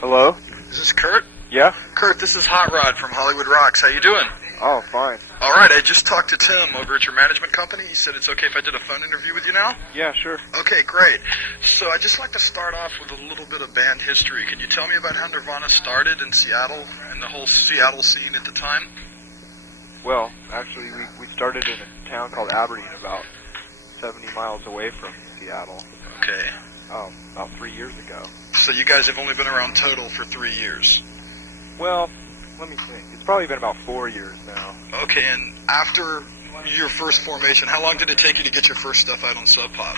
Hello? Is this Kurt? Yeah? Kurt, this is Hot Rod from Hollywood Rocks. How you doing? Oh, fine. All right, I just talked to Tim over at your management company. He said it's okay if I did a phone interview with you now? Yeah, sure. Okay, great. So I'd just like to start off with a little bit of band history. Can you tell me about how Nirvana started in Seattle and the whole Seattle scene at the time? Well, actually, we started in a town called Aberdeen, about 70 miles away from Seattle. Okay. About 3 years ago. So you guys have only been around total for 3 years? Well, let me think. It's probably been about 4 years now. Okay, and after your first formation, how long did it take you to get your first stuff out on Sub Pop?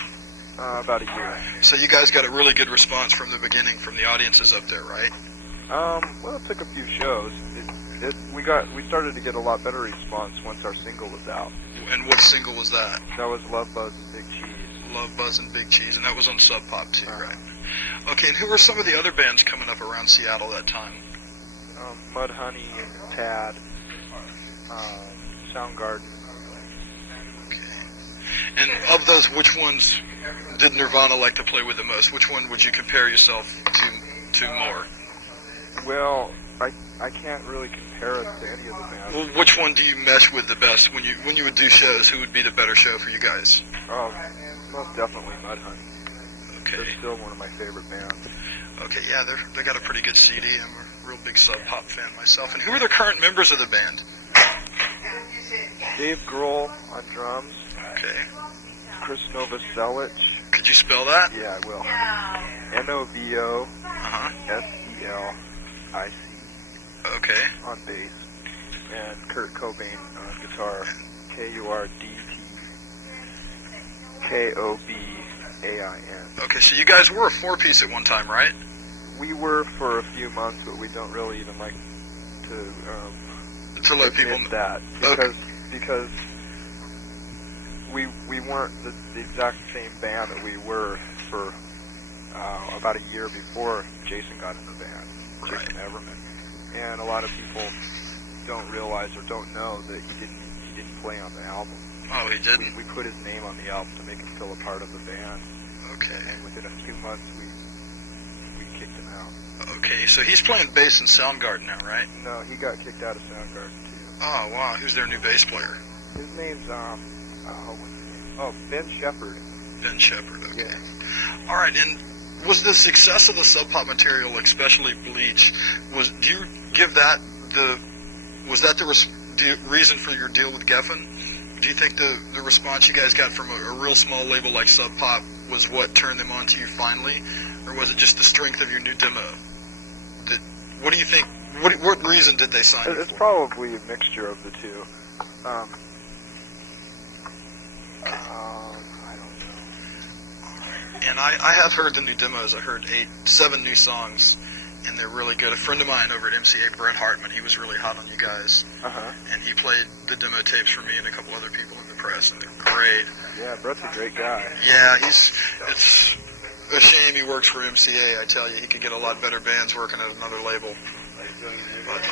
About a year. So you guys got a really good response from the beginning from the audiences up there, right? Well, it took a few shows. We started to get a lot better response once our single was out. And what single was that? That was Love Buzz and Big Cheese. Love Buzz and Big Cheese, and that was on Sub Pop too, right? Okay, and who were some of the other bands coming up around Seattle that time? Mudhoney and Tad, Soundgarden. Okay. And of those, which ones did Nirvana like to play with the most? Which one would you compare yourself to more? Well, I can't really compare us to any of the bands. Well, which one do you mesh with the best when you would do shows? Who would be the better show for you guys? Most definitely Mudhoney. Okay. They're still one of my favorite bands. Okay, yeah, they got a pretty good CD. I'm a real big Sub Pop fan myself. And who are the current members of the band? Dave Grohl on drums. Okay. Chris Novoselic. Could you spell that? Yeah, I will. Novoselic Okay. on bass, and Kurt Cobain on guitar. KURDTKOBAIN. Okay, so you guys were a four-piece at one time, right? We were for a few months, but we don't really even like to let people admit that because we weren't the exact same band that we were for about a year before Jason got in the band, Jason Everman, and a lot of people don't realize or don't know that he didn't play on the album. Oh, he didn't? We put his name on the album to make him feel a part of the band. Okay. And within a few months, we kicked him out. Okay, so he's playing bass in Soundgarden now, right? No, he got kicked out of Soundgarden, too. Oh, wow. Who's their new bass player? His name's, what's his name? Oh, Ben Shepherd. Ben Shepherd, okay. Yeah. All right, and was the success of the Sub Pop material, especially Bleach, do you give that was that the reason for your deal with Geffen? Do you think the response you guys got from a real small label like Sub Pop was what turned them on to you finally? Or was it just the strength of your new demo? What do you think? What reason did they sign you It's for? probably a mixture of the two. I don't know. And I have heard the new demos. I heard 7 new songs, and they're really good. A friend of mine over at MCA, Brett Hartman, he was really hot on you guys. And he played the demo tapes for me and a couple other people in the press, and they're great. Yeah, Brett's a great guy. Yeah, it's a shame he works for MCA, I tell you. He could get a lot better bands working at another label. But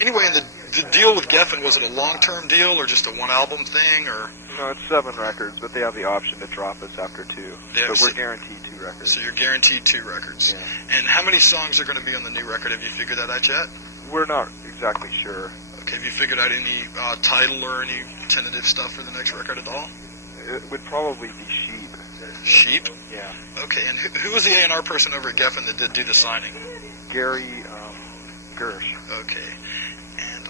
anyway, and the deal with Geffen, was it a long-term deal or just a one-album thing? Or No, it's 7 records, but they have the option to drop us after 2. So we're guaranteed 2 records. So you're guaranteed 2 records. Yeah. And how many songs are going to be on the new record? Have you figured that out yet? We're not exactly sure. Okay, have you figured out any title or any tentative stuff for the next record at all? It would probably be Sheep. Sheep? Yeah. Okay, and who was the A&R person over at Geffen that did do the signing? Gary Gersh. Okay. And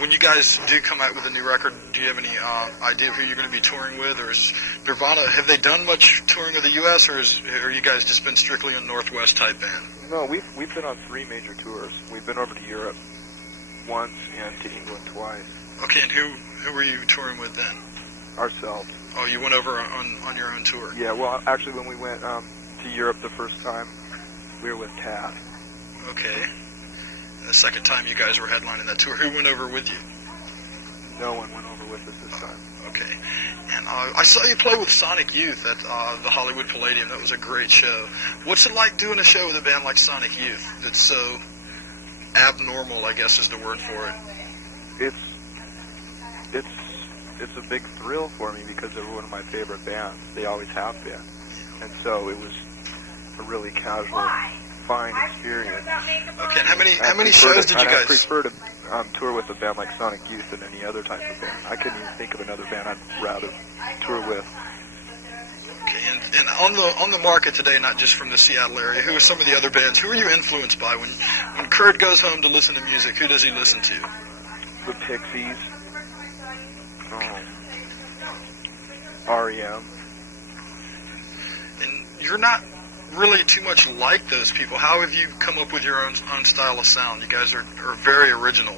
when you guys do come out with a new record, do you have any idea of who you're going to be touring with? Or is Nirvana, have they done much touring of the U.S., or you guys just been strictly a Northwest type band? No, we've been on 3 major tours. We've been over to Europe once and to England twice. Okay, and who were you touring with then? Ourselves. Oh, you went over on your own tour? Yeah, well, actually, when we went to Europe the first time, we were with Tad. Okay. And the second time you guys were headlining that tour, who went over with you? No one went over with us this time. Okay. And I saw you play with Sonic Youth at the Hollywood Palladium. That was a great show. What's it like doing a show with a band like Sonic Youth that's so abnormal, I guess is the word for it? It's a big thrill for me because they're one of my favorite bands. They always have been. And so it was a really casual fine experience. Okay, and how many shows did you guys? I prefer to tour with a band like Sonic Youth than any other type of band. I couldn't even think of another band I'd rather tour with. Okay, and on the market today, not just from the Seattle area, who are some of the other bands? Who are you influenced by when Kurt goes home to listen to music? Who does he listen to? The Pixies, REM. And you're not really too much like those people. How have you come up with your own style of sound? You guys are very original.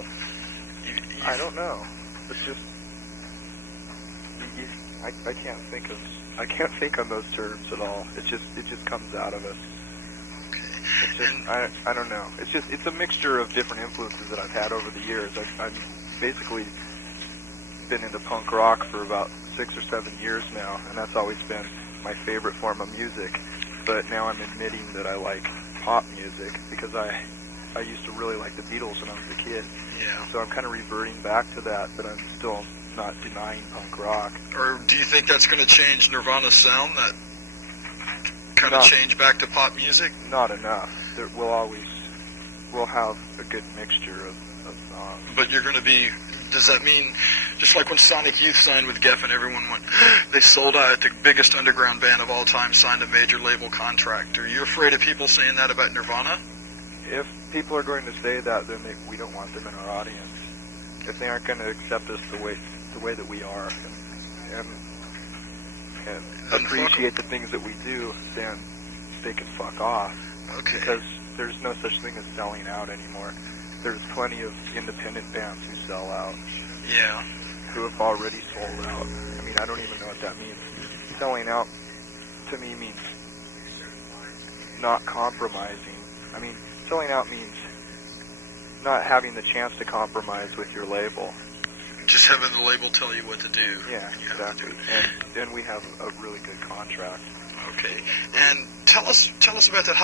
I don't know. It's just I can't think on those terms at all. It just comes out of us. Okay. It's just, I don't know. It's a mixture of different influences that I've had over the years. I've basically been into punk rock for about 6 or 7 years now, and that's always been my favorite form of music. But now I'm admitting that I like pop music because I used to really like the Beatles when I was a kid. Yeah. So I'm kind of reverting back to that, but I'm still not denying punk rock. Or do you think that's going to change Nirvana's sound? That kind of change back to pop music? Not enough. We'll have a good mixture of songs. But you're going to be. Does that mean, just like when Sonic Youth signed with Geffen, everyone went, they sold out, the biggest underground band of all time signed a major label contract. Are you afraid of people saying that about Nirvana? If people are going to say that, then we don't want them in our audience. If they aren't going to accept us the way that we are and appreciate the things that we do, then they can fuck off. Okay. Because there's no such thing as selling out anymore. There's plenty of independent bands who sell out. Yeah. Who have already sold out. I mean, I don't even know what that means. Selling out, to me, means not compromising. I mean, selling out means not having the chance to compromise with your label. Just having the label tell you what to do. Yeah, exactly. And we have a really good contract. Okay. And tell us about that.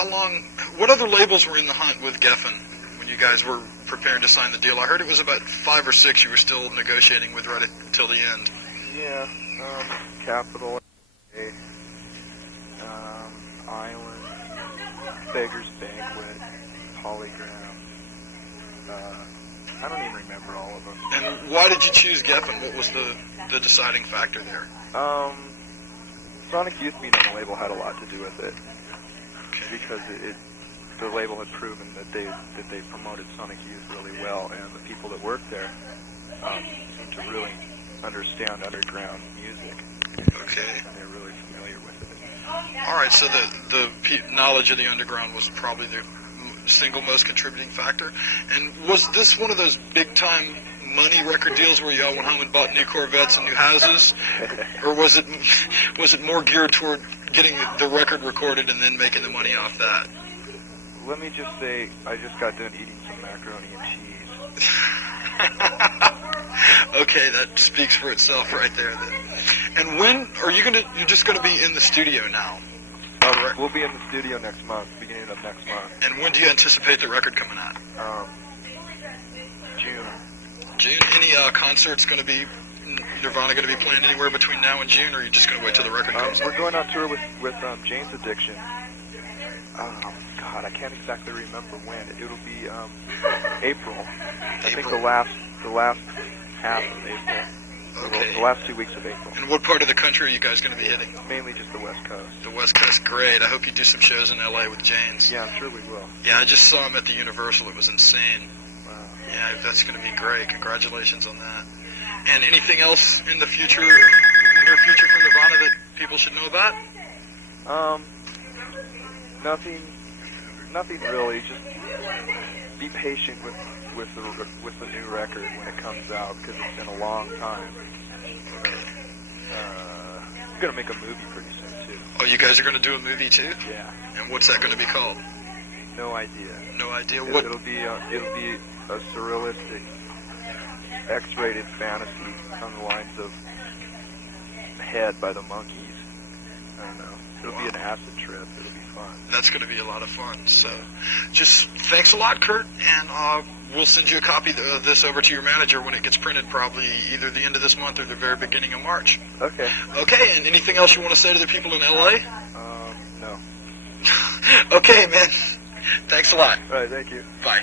What other labels were in the hunt with Geffen when you guys were preparing to sign the deal? I heard it was about 5 or 6 you were still negotiating with right until the end. Yeah, Capitol, Island, Beggar's Banquet, Polygram. I don't even remember all of them. And why did you choose Geffen? What was the deciding factor there? Sonic Youth being on the label had a lot to do with it. Okay. Because the label had proven that they promoted Sonic Youth really well, and the people that worked there seemed to really understand underground music. Okay. And they're really familiar with it. All right, so the knowledge of the underground was probably the single most contributing factor. And was this one of those big-time money record deals where y'all went home and bought new Corvettes and new houses? Or was it more geared toward getting the record recorded and then making the money off that? Let me just say, I just got done eating some macaroni and cheese. Okay, that speaks for itself right there then. And when are you you're just gonna be in the studio now? Right. We'll be in the studio next month, beginning of next month. And when do you anticipate the record coming out? June. June? Any concerts going to be, Nirvana going to be playing anywhere between now and June, or are you just going to wait till the record comes out? We're going on tour with Jane's Addiction. God, I can't exactly remember when. It'll be April. I think the last half of April. Okay. The last 2 weeks of April. And what part of the country are you guys going to be hitting? Mainly just the West Coast. The West Coast, great. I hope you do some shows in LA with Jane's. Yeah, I'm sure we will. Yeah, I just saw him at the Universal. It was insane. Wow. Yeah, that's going to be great. Congratulations on that. And anything else in the future, near future from Nirvana that people should know about? Nothing really. Just be patient with the new record when it comes out, because it's been a long time. I'm gonna make a movie pretty soon too. Oh, you guys are going to do a movie too? Yeah. And what's that going to be called? No idea. No idea. It'll be a surrealistic, X-rated fantasy on the lines of Head by the Monkees. I don't know. It'll be an acid trip. It'll be fun. That's going to be a lot of fun. So, just thanks a lot, Kurt, and we'll send you a copy of this over to your manager when it gets printed, probably either the end of this month or the very beginning of March. Okay. Okay, and anything else you want to say to the people in LA? No. Okay, man. Thanks a lot. All right, thank you. Bye.